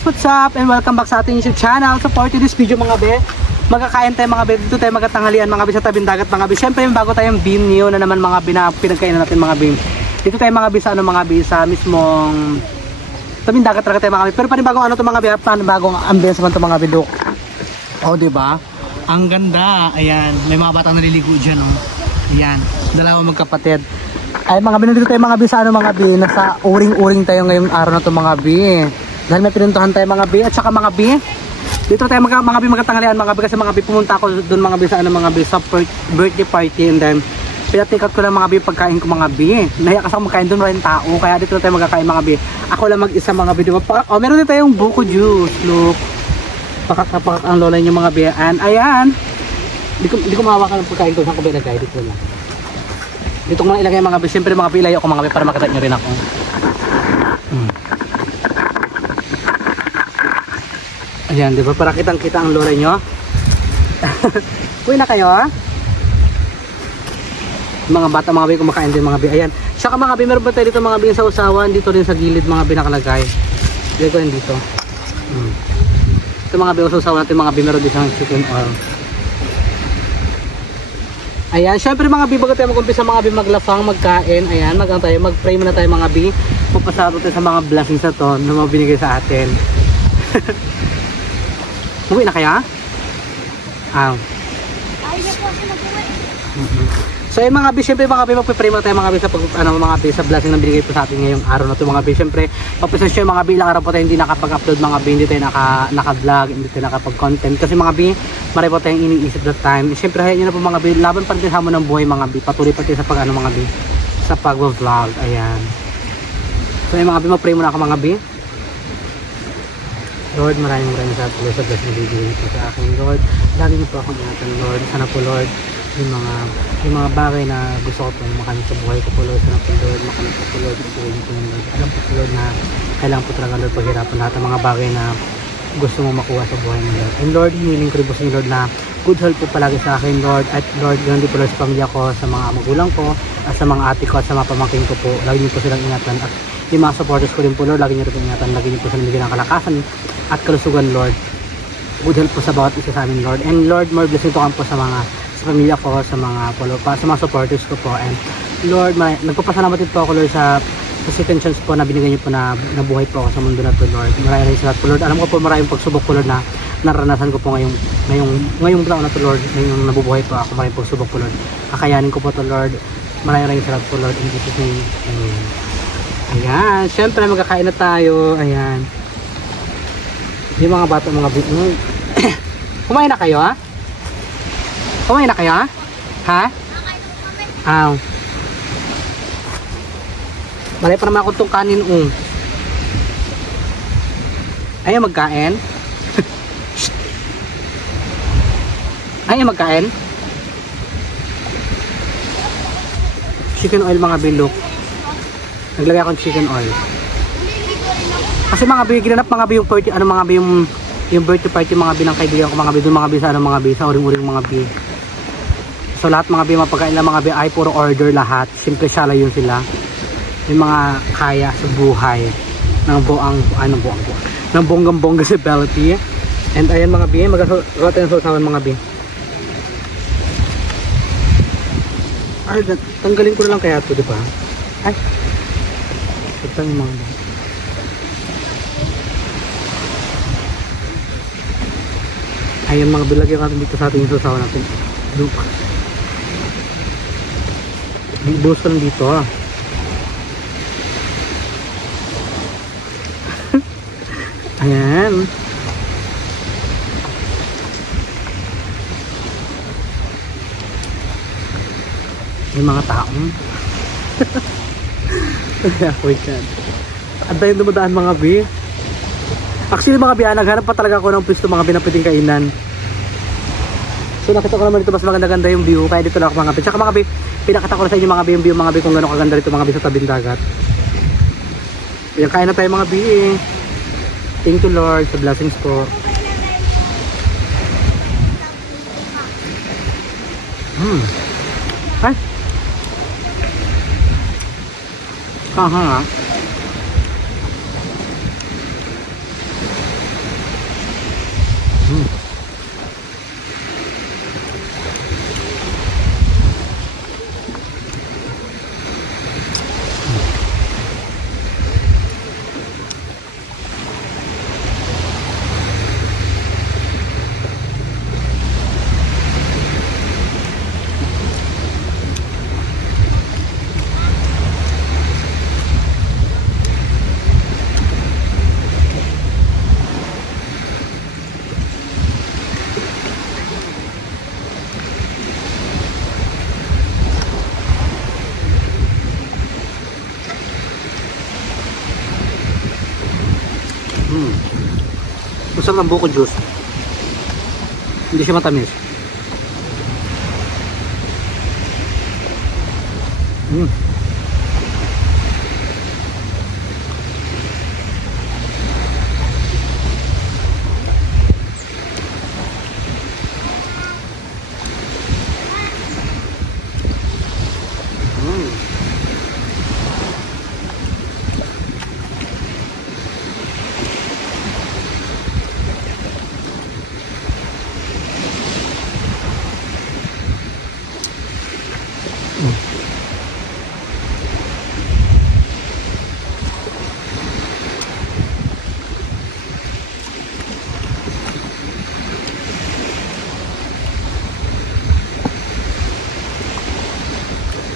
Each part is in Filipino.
guys, what's up? And welcome back sa ating YouTube channel. So for this video mga be, magkakain tayo mga be. Dito tayo magkatanghalian mga be sa tabing dagat mga be. Siyempre yung bago tayong beam niyo na naman mga be na pinagkainan natin mga be. Dito tayo mga be sa ano mga be, sa mismong tabing dagat talaga tayo mga be. Pero panibagong ano to mga be, panibagong ambience naman to mga be, look. Oh, di ba? Ang ganda. Ayan, may mga batang naliligo diyan oh. Ayan, dalawa magkapatid. Ay mga binundito tayo mga bi sa ano mga bi, nasa uring-uring tayo ngayong araw na to mga bi. Dahil may pinuntahan tayo mga bi at saka mga bi. Dito tayo mga bi magkatanghalian mga bi kasi mga bi pumunta ako doon mga bi sa ano mga bi sa birthday party and then pinatikat ko lang mga bi pagkain ko mga bi. Nahiya kasi ako magkain doon walang tao kaya dito tayo magkakain mga bi. Ako lang mag-isa mga bi. Oh, meron din tayong buko juice. Look. Pakak ang lola niyo mga bi. And ayan. Di ko mahawakan ng pagkain ko sa kabila guys dito na. Dito ko lang ilagay mga bi. Siyempre mga bi, ilayo ko mga bi para makita nyo rin ako. Ayan, di ba? Para kitang-kita ang lola nyo. Uwi na kayo ha? Mga bata mga bi, kumakain din mga bi. Ayan. Saka mga bi, meron ba tayo dito mga bi sa usawan? Dito rin sa gilid mga bi nakalagay. Ilagay ko rin dito. Ito mga bi, usawan natin mga bi, meron din sa chicken oil. Ayan, syempre mga bi, bago tayo mag-umpisa mga bi maglafang, magkain, ayan, mag-pray muna tayo mga bi. Magpasalamat tayo sa mga blessings na to na mga binigay sa atin. Uwi na kaya? So yung mga bi, syempre mga bi, magpipray muna tayo mga bi sa mga bi sa blessing na binigay po sa atin ngayong araw na to mga bi. Syempre, pagpasensya mga bi, ilang araw po tayo hindi nakapag-upload mga bi, hindi tayo naka-vlog, hindi tayo nakapag-content. Kasi mga bi, marami po tayong iniisip that time. Syempre, hayaan nyo na po mga bi, laban pa rin sa hamon ng buhay mga bi, patuloy pa tayo sa mga bi, sa pag-vlog, ayan. So yung mga bi, mag-pray muna ako mga bi. Lord, maraming sa blessing na bibigyan po sa akin. Lord, lagi niyo po akong ingatan Lord. Sana po Lord, yung mga bagay na gusto ko pong makamit sa buhay ko po Lord. Sana po Lord, makamit po Lord. Alam po Lord na kailangan po talaga Lord paghirapan lahat ng mga bagay na gusto mo makuha sa buhay mo Lord. And Lord, hinihiling ko rin po sa inyo Lord na good health po palagi sa akin Lord. At Lord, ganoon din po Lord sa pamilya ko, sa mga magulang ko, at sa mga ate ko at sa mga pamangkin ko po. Lagi niyo po silang ingatan. At yung mga supporters ko rin po Lord, lagi niyo rin po ingatan. Lagi niyo po silang bigyan ng kalakasan at kalusugan Lord. Good health po sa bawat isa sa amin Lord. And Lord, more blessing to po sa pamilya ko, sa mga sa mga supporters ko po. And Lord, nagpapasalamat din po ako Lord sa second chance po na binigay niyo po na nabuhay po ako sa mundo na to Lord. Maraming salamat po Lord. Alam ko po maraming pagsubok po Lord na naranasan ko po ngayong taon na to Lord. Ngayong nabubuhay po ako, maraming pagsubok po Lord. Kakayanin ko po to Lord. Maraming salamat po Lord. In Jesus name, amen. Ayan, syempre magkakain na tayo. Ayan. Yung mga bata, mga bitno. Kumain na kayo ha? Kumain na kayo ha? Ha? Malay pa naman ako itong kanin Ayaw magkain? Ayaw magkain? Chicken oil mga bilok. Naglagay akong chicken oil. Kasi mga bi, ginanap mga bi yung party, mga bi yung birthday party mga bi ng kaibigan ko mga bi, doon mga bi sa mga bi, sa uring-uring mga bi. So lahat mga bi, mapagkain lang mga bi ay puro order lahat. Simple sala yun sila. Yung mga kaya sa buhay ng ng bonggang-bongga sa Belty. And ayan mga bi, magkakaroon tayo ng sausawan mga bi. Ay, tanggalin ko na lang kaya ito, di ba? Ay, ito yung mga bi. Ayan mga bilagyan natin dito sa ating sausawan natin. Look. Buhos ko lang dito ha. Ayan. Yung mga taong. Wait yan. Antayin dumadaan mga bi. Actually mga bi, naghanap pa talaga ako ng pwesto mga bi na pwedeng kainan. So nakita ko naman dito mas maganda-ganda yung view. Kaya dito lang ako mga bi. Tsaka mga bi, pinakita ko na sa inyo mga bi yung view mga bi kung gano'ng kaganda dito mga bi sa tabing dagat. Kaya kain na tayo mga bi eh. Thank you Lord sa blessings po. Ay. Aha. Masarap ng buko juice. Hindi siya matamis.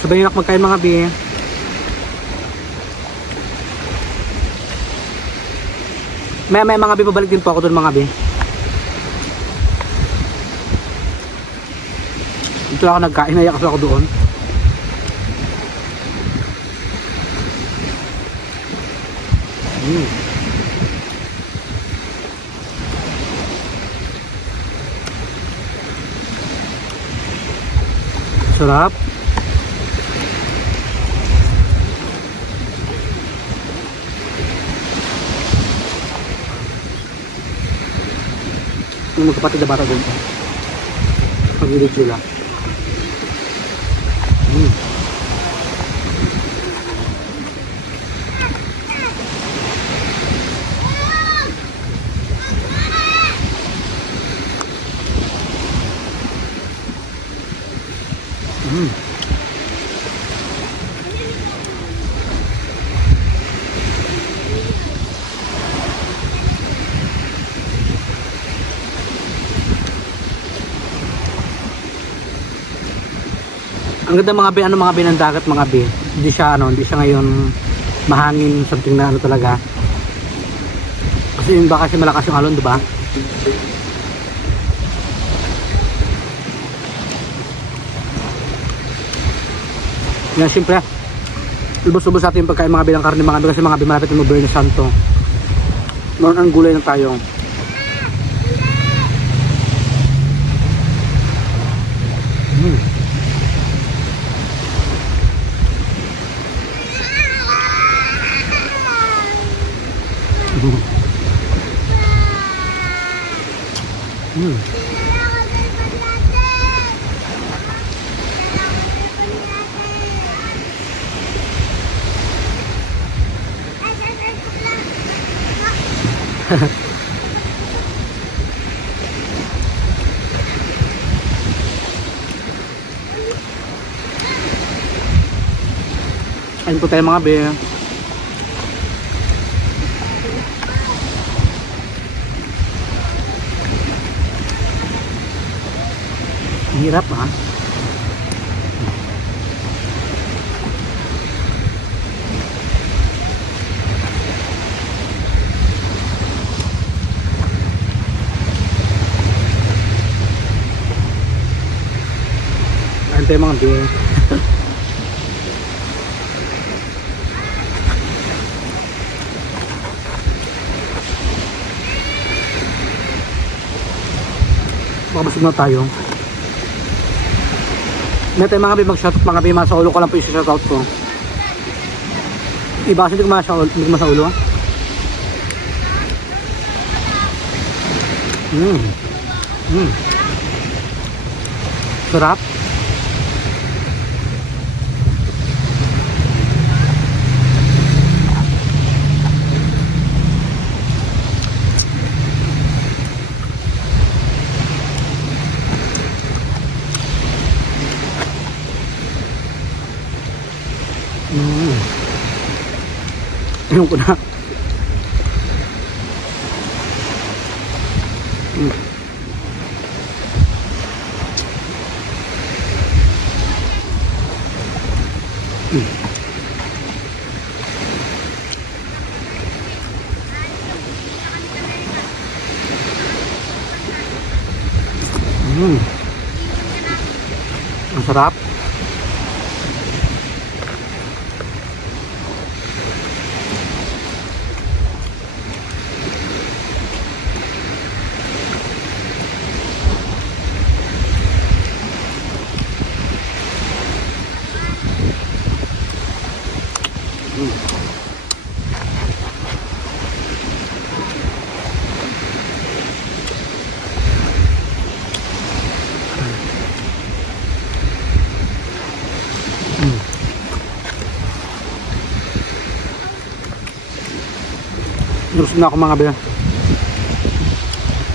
Sabayin ako magkain mga bi. May mga bi, babalik din po ako doon mga bi. Dito ako nagkain, naiyak ako doon. Sarap. Yung magkapatid na bata doon. Pag-video sila. Ang ganda mga bi, mga bi ng dagat mga bi. Hindi siya ngayon mahangin, something na talaga. Kasi yung baka kasi malakas yung alon, di ba? Yan, siyempre, lubos-lubos natin yung pagkain mga bi ng karne mga bi, kasi mga bi malapit yung Biyernes Santo. Noon ang gulay na tayo. Ayun po tayo mga be. Hirap ha. Ayun tayo mga be. Makabusog na tayo. Hindi tayo mga bi, mag-shoutout mga bi, sa ulo ko lang po yung shoutout ko. Iba kasi hindi ko sa ulo. Sarap. Ayun ko na. Ang sarap. Gusto na ako mga be.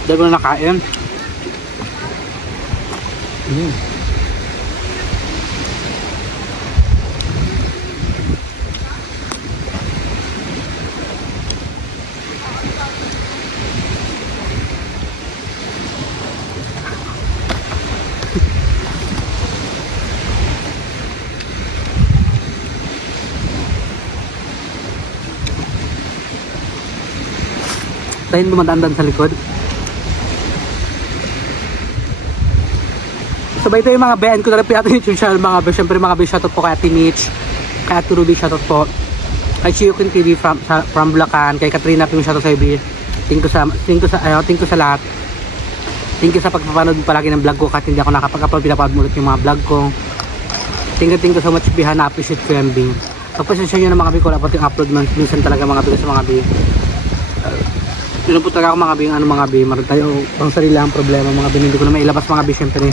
Dahil ko na nakain. Tayo dumadaan sa likod. Sabay ito yung mga BN ko na rin natin yung YouTube channel mga be. Siyempre mga be, shoutout po kay Ate Mitch, kay Ate Ruby, shoutout po kay Chiyukin TV from Bulacan, kay Katrina po yung shoutout sa IB. Thank you sa lahat. Thank you sa pagpapanood palagi ng vlog ko kahit hindi ako nakapag-upload, pinapanood mo ulit yung mga vlog ko. Thank you so much Bihan, na-appreciate ko yan Bing. Pagpasensya nyo na mga be, kung dapat yung upload man minsan talaga mga be sa mga be. Yun po talaga ako mga be, mga be, maroon tayo pang sarili ang problema mga be, hindi ko na mailabas mga be, syempre.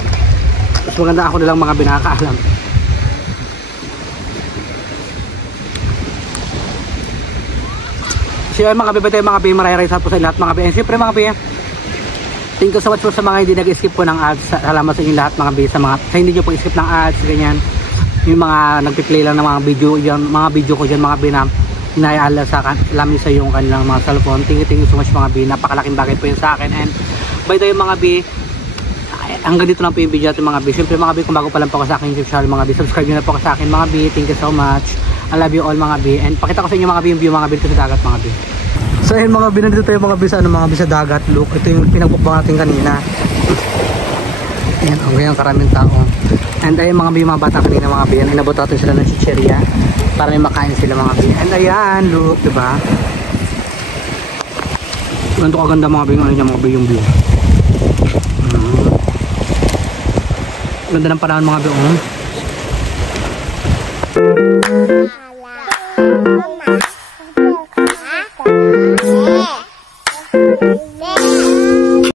Mas maganda ako nilang mga be nakakaalam. So yun mga be, tayo mga be, marayaray sa po sa lahat mga be. And syempre mga be, thank you so much po sa mga hindi nag-skip po ng ads. Salamat sa inyo lahat mga be, sa hindi nyo po skip ng ads, ganyan. Yung mga nagpi-play lang ng mga video, yung mga video ko dyan mga be na inayala sa lamisa yung kanilang mga cellphone. Thank you so much mga B. Napakalaking bagay po yun sa akin. And by the way mga B, hanggang dito lang po yung video natin mga B. Siyempre mga B, kung bago pa lang po ako sa akin YouTube channel mga B, subscribe nyo na po ako sa akin mga B. Thank you so much. I love you all mga B. And pakita ko sa inyo mga B yung view mga B dito sa dagat mga B. So ayun mga B, nandito tayo mga B sa, mga B sa dagat. Look, ito yung pinagbukbang natin kanina. Ayan, ang ganyan karaming tao. And ayun mga B, mga bata kanina mga B, inabot natin sila ng chicheria para may makain sila mga B. And ayan, look, diba? Ganito kaganda mga B, mga B yung view. Ganda ng panahon mga B.